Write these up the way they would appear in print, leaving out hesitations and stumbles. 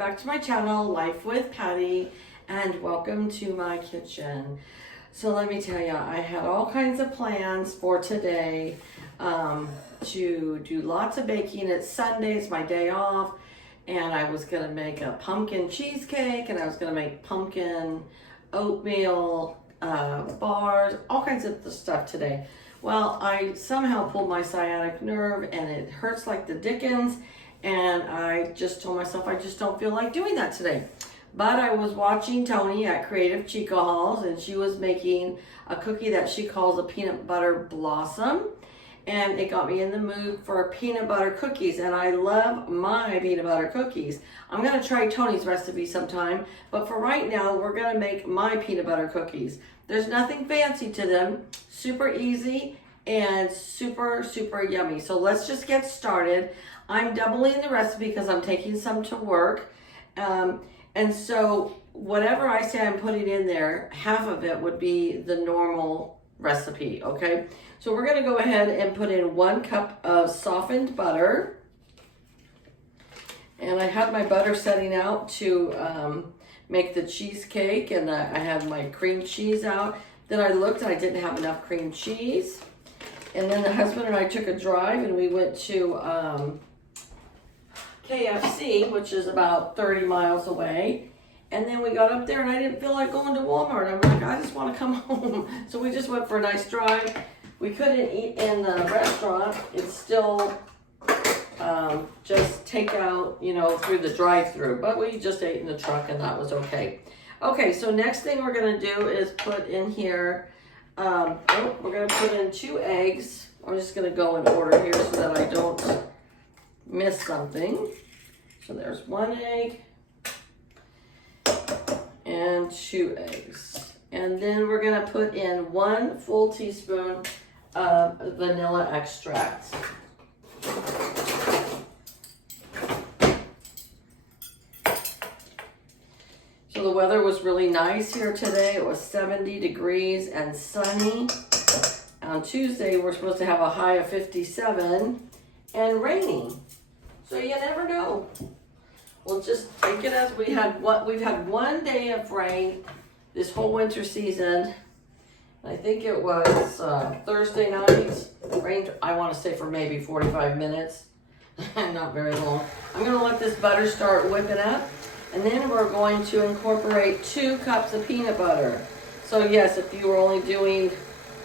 back to my channel, Life with Patty, and welcome to my kitchen. So let me tell you, I had all kinds of plans for today to do lots of baking. It's Sunday, it's my day off, and I was gonna make a pumpkin cheesecake, and I was gonna make pumpkin oatmeal bars, all kinds of stuff today. Well, I somehow pulled my sciatic nerve and it hurts like the dickens, and I just told myself I just don't feel like doing that today. But I was watching Tony at Creative Chica Halls, and she was making a cookie that she calls a peanut butter blossom, and it got me in the mood for peanut butter cookies, and I love my peanut butter cookies. I'm gonna try Tony's recipe sometime, but for right now, we're gonna make my peanut butter cookies. There's nothing fancy to them, super easy and super, super yummy. So let's just get started. I'm doubling the recipe because I'm taking some to work. And so whatever I say I'm putting in there, half of it would be the normal recipe, okay? So we're gonna go ahead and put in 1 cup of softened butter. And I had my butter setting out to make the cheesecake, and I had my cream cheese out. Then I looked and I didn't have enough cream cheese. And then the husband and I took a drive and we went to KFC, which is about 30 miles away. And then we got up there and I didn't feel like going to Walmart. I'm like, I just want to come home. So we just went for a nice drive. We couldn't eat in the restaurant. It's still just take out, you know, through the drive-through, but we just ate in the truck and that was okay. Okay, so next thing we're gonna do is put in here, we're gonna put in 2 eggs. I'm just gonna go in order here so that I don't miss something. So there's 1 egg and 2 eggs. And then we're gonna put in 1 full teaspoon of vanilla extract. So the weather was really nice here today. It was 70 degrees and sunny. On Tuesday, we're supposed to have a high of 57 and raining. So you never know. We'll just take it as we've had 1 day of rain this whole winter season. I think it was Thursday night. Rained, I want to say, for maybe 45 minutes. Not very long. I'm going to let this butter start whipping up. And then we're going to incorporate 2 cups of peanut butter. So yes, if you were only doing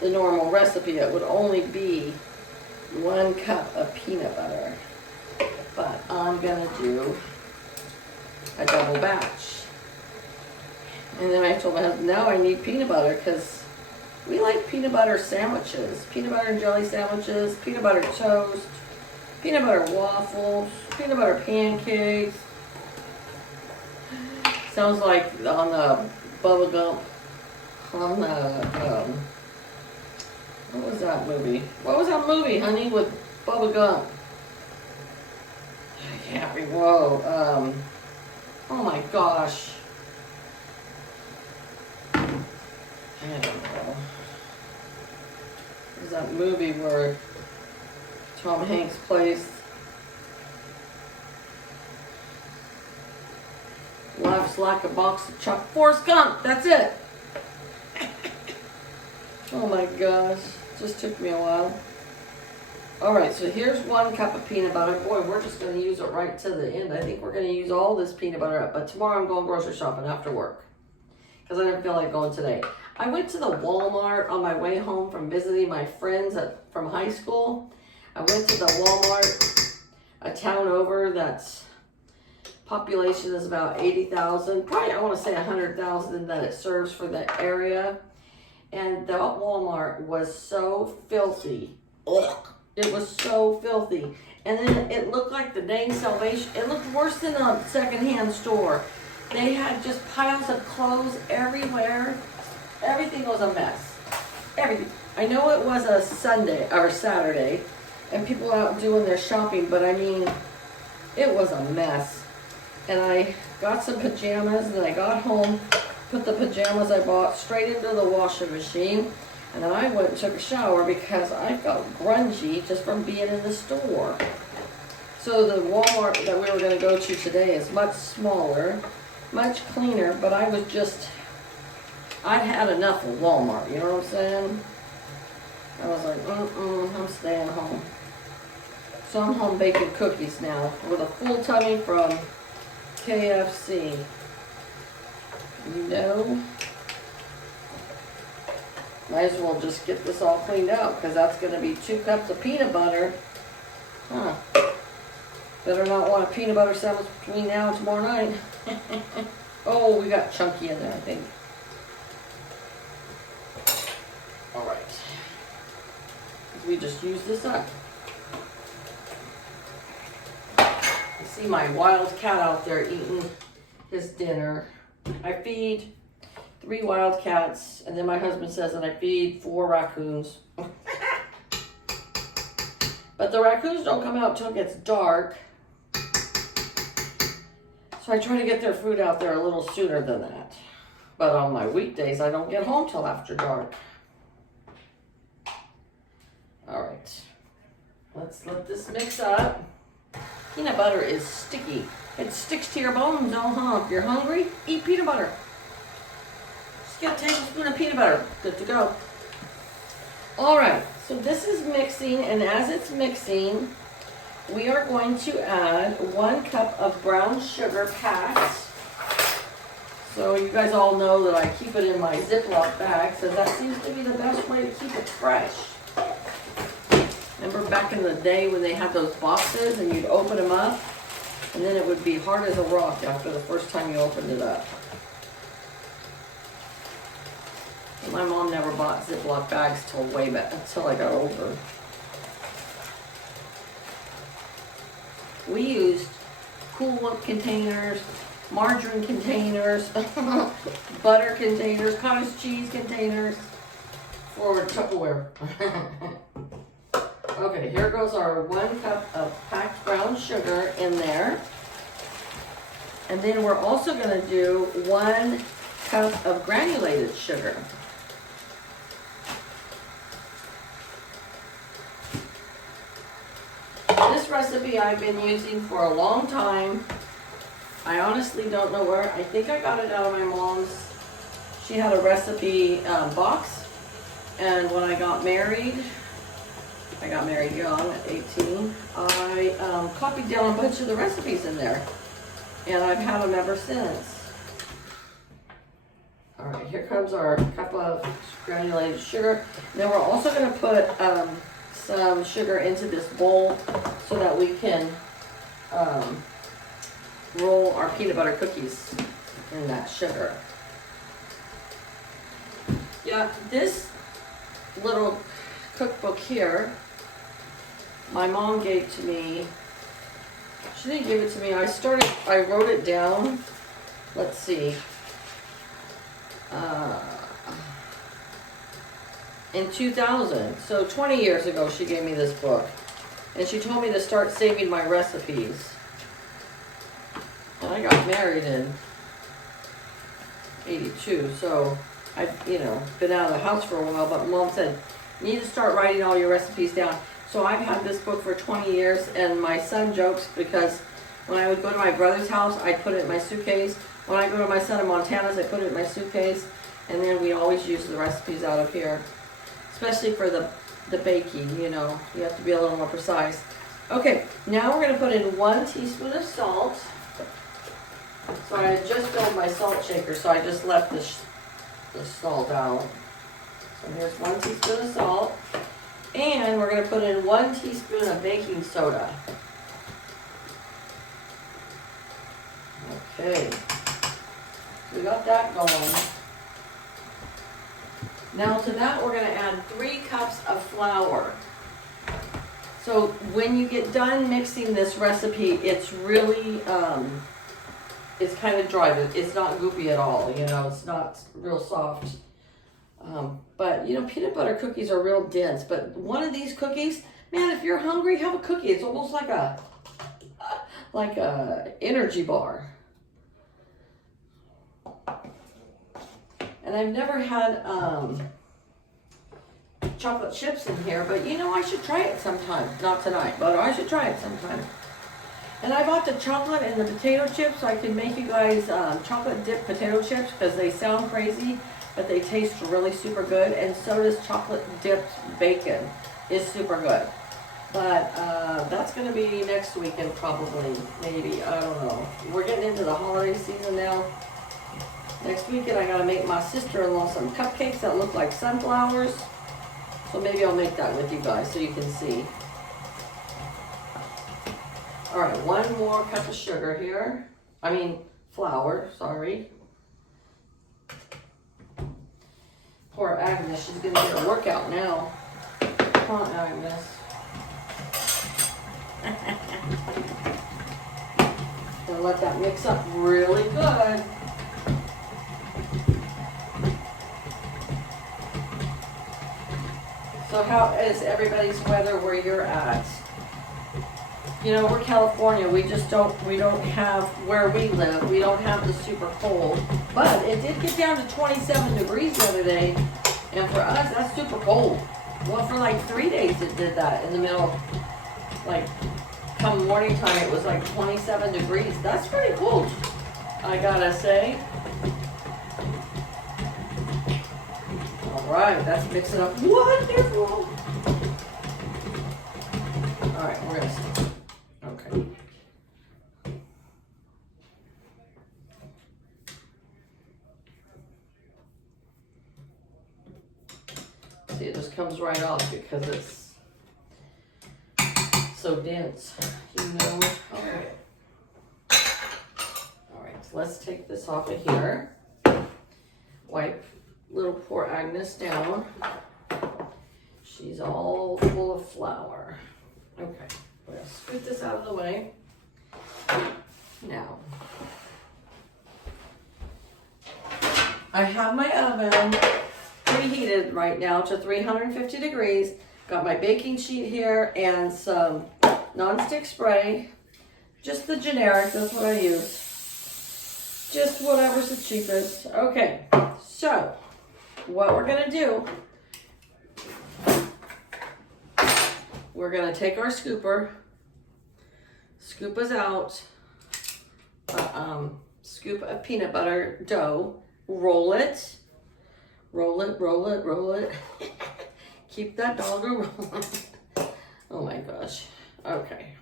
the normal recipe, it would only be 1 cup of peanut butter. But I'm gonna do a double batch. And then I told my husband, now I need peanut butter because we like peanut butter sandwiches, peanut butter and jelly sandwiches, peanut butter toast, peanut butter waffles, peanut butter pancakes. Sounds like on the Bubba Gump, on the, what was that movie? What was that movie, honey, with Bubba Gump? I can't remember. Oh my gosh. I don't know. There's that movie where Tom Hanks plays Life's like a box of chocolate. Forrest Gump, that's it. Oh my gosh, just took me a while. All right, so here's 1 cup of peanut butter. Boy, we're just gonna use it right to the end. I think we're gonna use all this peanut butter up, but tomorrow I'm going grocery shopping after work because I didn't feel like going today. I went to the Walmart on my way home from visiting my friends from high school. I went to the Walmart a town over that's population is about 80,000, probably I want to say 100,000 that it serves for the area. And that Walmart was so filthy. Ugh. It was so filthy. And then it looked like the dang Salvation. It looked worse than a secondhand store. They had just piles of clothes everywhere. Everything was a mess. Everything. I know it was a Sunday or Saturday and people out doing their shopping, but I mean, it was a mess. And I got some pajamas and I got home, put the pajamas I bought straight into the washing machine, and then I went and took a shower because I felt grungy just from being in the store. So the Walmart that we were going to go to today is much smaller, much cleaner, but I'd had enough of Walmart, you know what I'm saying? I was like, I'm staying home. So I'm home baking cookies now with a full tummy from KFC. You know, might as well just get this all cleaned out because that's going to be 2 cups of peanut butter. Huh. Better not want a peanut butter sandwich between now and tomorrow night. Oh, we got chunky in there, I think. All right. We just use this up. I see my wild cat out there eating his dinner. I feed 3 wild cats, and then my husband says that I feed 4 raccoons. But the raccoons don't come out till it gets dark. So I try to get their food out there a little sooner than that. But on my weekdays, I don't get home till after dark. All right. Let's let this mix up. Peanut butter is sticky. It sticks to your bones, If you're hungry, eat peanut butter. Just get a tablespoon of peanut butter. Good to go. All right, so this is mixing, and as it's mixing, we are going to add 1 cup of brown sugar packed. So you guys all know that I keep it in my Ziploc bag, so that seems to be the best way to keep it fresh. Remember back in the day when they had those boxes and you'd open them up, and then it would be hard as a rock after the first time you opened it up. And my mom never bought Ziploc bags till way back, until I got older. We used Cool Whip containers, margarine containers, butter containers, cottage cheese containers for Tupperware. Okay, here goes our 1 cup of packed brown sugar in there. And then we're also going to do 1 cup of granulated sugar. This recipe I've been using for a long time. I honestly don't know where. I think I got it out of my mom's. She had a recipe box. And when I got married young at 18, I copied down a bunch of the recipes in there. And I've had them ever since. All right, here comes our cup of granulated sugar. Then we're also going to put some sugar into this bowl so that we can roll our peanut butter cookies in that sugar. Yeah, this little cookbook here, my mom gave to me. She didn't give it to me. I wrote it down. Let's see. In 2000, so 20 years ago, she gave me this book. And she told me to start saving my recipes. And I got married in 82, so I've, been out of the house for a while, but Mom said, you need to start writing all your recipes down. So I've had this book for 20 years, and my son jokes because when I would go to my brother's house, I'd put it in my suitcase. When I go to my son in Montana's, I put it in my suitcase, and then we always use the recipes out of here. Especially for the baking, you have to be a little more precise. Okay, now we're going to put in 1 teaspoon of salt. So I had just filled my salt shaker, so I just left the salt out. So here's 1 teaspoon of salt. And we're going to put in 1 teaspoon of baking soda. Okay, we got that going. Now to that we're going to add 3 cups of flour. So when you get done mixing this recipe, it's really, it's kind of dry. It's not goopy at all, it's not real soft. But peanut butter cookies are real dense. But one of these cookies, man, if you're hungry, have a cookie. It's almost like a energy bar. And I've never had chocolate chips in here, but I should try it sometime. Not tonight, but I should try it sometime. And I bought the chocolate and the potato chips so I can make you guys chocolate dipped potato chips because they sound crazy, but they taste really super good. And so does chocolate dipped bacon. Is super good. But that's going to be next weekend probably, maybe, I don't know. We're getting into the holiday season now. Next weekend I got to make my sister-in-law some cupcakes that look like sunflowers. So maybe I'll make that with you guys so you can see. All right, one more cup of sugar here. I mean, flour, sorry. Poor Agnes, she's gonna get a workout now. Come on, Agnes. Gonna let that mix up really good. So how is everybody's weather where you're at? You know, we're California. We don't have, where we live, we don't have the super cold. But it did get down to 27 degrees the other day. And for us, that's super cold. Well, for like 3 days it did that in the middle. Like, come morning time, it was like 27 degrees. That's pretty cool, I gotta say. All right, that's mixing up wonderful. All right, we're gonna stop. Okay. See, it just comes right off because it's so dense, you know. Okay. All right, so let's take this off of here. Wipe little poor Agnes down. She's all full of flour. Okay. We're gonna scoot this out of the way. Now, I have my oven preheated right now to 350 degrees. Got my baking sheet here and some nonstick spray. Just the generic, that's what I use. Just whatever's the cheapest. Okay, so what we're gonna do, we're gonna take our scooper, scoop us out, scoop of peanut butter dough, roll it, roll it, roll it, roll it. Keep that dog rolling. Oh my gosh. Okay.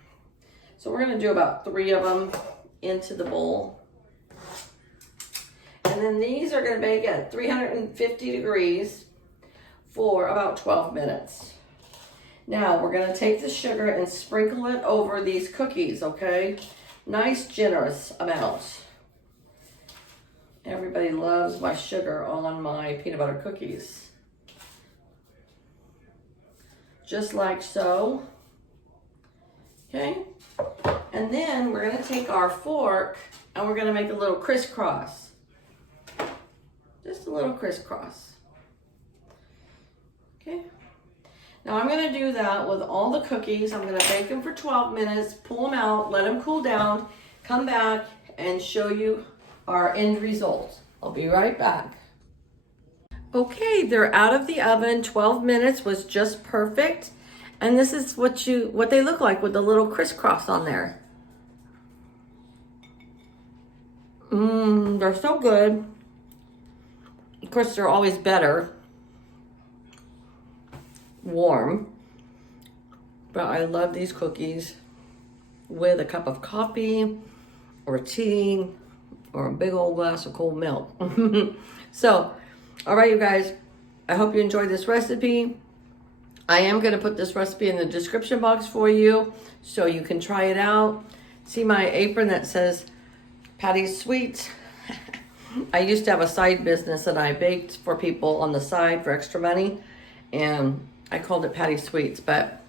So we're gonna do about 3 of them into the bowl. And then these are gonna bake at 350 degrees for about 12 minutes. Now we're gonna take the sugar and sprinkle it over these cookies, okay? Nice generous amount. Everybody loves my sugar on my peanut butter cookies. Just like so. Okay? And then we're gonna take our fork and we're gonna make a little crisscross. Just a little crisscross. Okay? Now I'm gonna do that with all the cookies. I'm gonna bake them for 12 minutes, pull them out, let them cool down, come back and show you our end result. I'll be right back. Okay, they're out of the oven. 12 minutes was just perfect. And this is what they look like with the little crisscross on there. They're so good. Of course, they're always better warm. But I love these cookies with a cup of coffee or tea or a big old glass of cold milk. So, all right, you guys, I hope you enjoyed this recipe. I am going to put this recipe in the description box for you so you can try it out. See my apron that says Patty's Sweets? I used to have a side business and I baked for people on the side for extra money, and I called it Patty's Sweets, but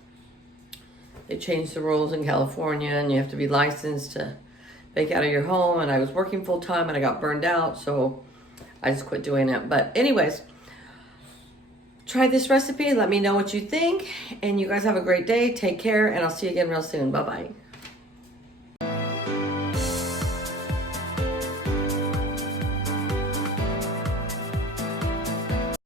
they changed the rules in California and you have to be licensed to bake out of your home, and I was working full time and I got burned out, so I just quit doing it. But anyways, try this recipe, let me know what you think, and you guys have a great day. Take care, and I'll see you again real soon. Bye-bye.